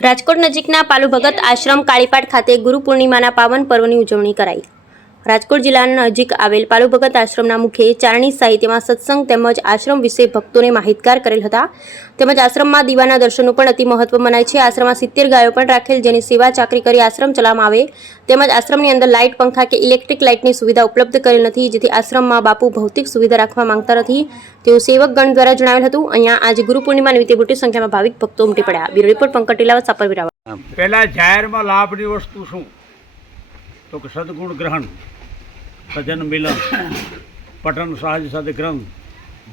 રાજકોટ નજીકના પાલુ ભગત આશ્રમ કાળીપાટ ખાતે ગુરુ પૂર્ણિમાના પાવન પર્વની ઉજવણી કરાઈ। રાજકોટ જિલ્લાના નજીક આવેલ પાલુ ભગત આશ્રમના મુખ્ય ચારણી સાહિત્યમાં સત્સંગ તેમજ આશ્રમ વિશે ભક્તોને માહિતગાર કરેલ હતા। તેમજ આશ્રમમાં દીવાના દર્શનનું પણ અતિ મહત્વ મનાય છે। આશ્રમમાં 70 ગાયો પણ રાખેલ, જેની સેવા ચાકરી કરી આશ્રમ ચલાવવામાં આવે। તેમજ આશ્રમની અંદર લાઇટ, પંખા કે ઇલેક્ટ્રિક લાઇટની સુવિધા ઉપલબ્ધ કરેલ નથી, જેથી આશ્રમમાં બાપુ ભૌતિક સુવિધા રાખવા માંગતા નથી તેવું સેવકગણ દ્વારા જણાવેલ હતું। અહીંયા આજે ગુરુ પૂર્ણિમા નિમિત્તે મોટી સંખ્યામાં ભાવિક ભક્તો ઉમટી પડ્યા। Bureau report Pankaj Tilavat, Sapar Veraval. પહેલા જાહેરમાં લાભની વસ્તુ શું તો કે સદગુણ ગ્રહણ, સજન મિલન, પઠન સહજ સદગ્રંથ,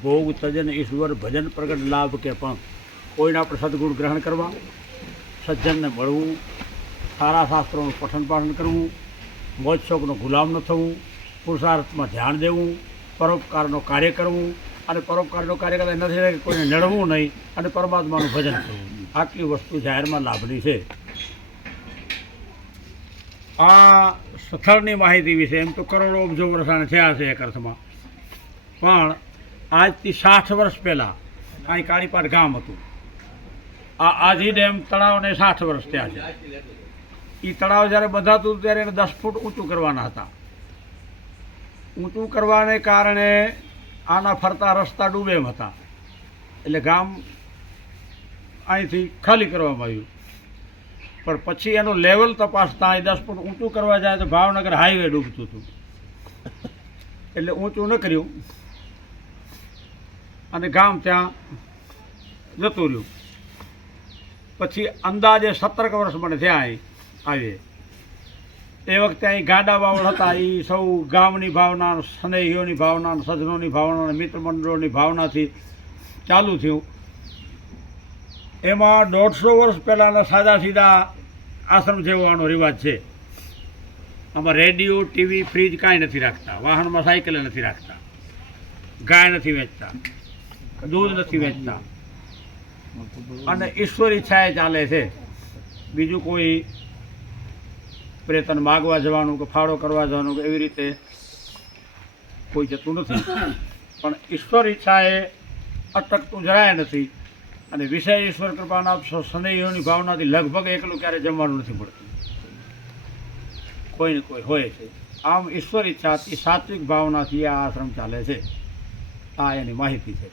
ભોગ તજન ઈશ્વર ભજન પ્રગટ લાભ કે પણ કોઈને આપણે સદગુણ ગ્રહણ કરવા, સજ્જનને મળવું, સારા શાસ્ત્રોનું પઠન પાઠન કરવું, મોજ શોખનો ગુલામ ન થવું, પુરુષાર્થમાં ધ્યાન દેવું, પરોપકારનો કાર્ય કરવું અને પરોપકારનો કાર્ય કરતા નથી કોઈને નડવું નહીં અને પરમાત્માનું ભજન કરવું। આટલી વસ્તુ જાહેરમાં લાભની છે। આ સ્થળની માહિતી વિશે એમ તો કરોડો અબજો વર્ષાને થયા છે એક અર્થમાં, પણ આજથી 60 વર્ષ પહેલાં અહીં કાળીપાટ ગામ હતું। આ આજી ડેમ તળાવને 60 વર્ષ થયા છે। એ તળાવ જ્યારે બંધાતું ત્યારે એને 10 ફૂટ ઊંચું કરવાના હતા। ઊંચું કરવાને કારણે આના ફરતા રસ્તા ડૂબે એમ હતા, એટલે ગામ અહીંથી ખાલી કરવામાં આવ્યું। પણ પછી એનું લેવલ તપાસતા અહીં 10 ફૂટ ઊંચું કરવા જાય તો ભાવનગર હાઈવે ડૂબતું હતું, એટલે ઊંચું ન કર્યું અને ગામ ત્યાં જતું રહ્યું। પછી અંદાજે 17 વર્ષ મને થયા અહીં આવીએ। એ વખતે અહીં ગાડા બાવળ હતા, એ સૌ ગામની ભાવના, સ્નેહીઓની ભાવના, સજ્જનોની ભાવના, મિત્ર મંડળોની ભાવનાથી ચાલુ થયું। એમાં 150 વર્ષ પહેલાંના સાદા સીધા આશ્રમ જેવાનો રિવાજ છે। આમાં રેડિયો, ટીવી, ફ્રીજ કાંઈ નથી રાખતા, વાહનમાં સાયકલ નથી રાખતા, ગાય નથી વેચતા, દૂધ નથી વેચતા અને ઈશ્વર ઈચ્છાએ ચાલે છે। બીજું કોઈ પ્રેતન માગવા જવાનું કે ફાળો કરવા જવાનું કે એવી રીતે કોઈ જતું નથી, પણ ઈશ્વર ઈચ્છાએ અટકતું જરાય નથી અને વિષય ઈશ્વર કૃપાના સ્નેહીઓની ભાવનાથી લગભગ એકલું ક્યારે જમવાનું નથી પડતું, કોઈને કોઈ હોય છે। આમ ઈશ્વર ઈચ્છાથી સાત્વિક ભાવનાથી આ આશ્રમ ચાલે છે। આ એની માહિતી છે।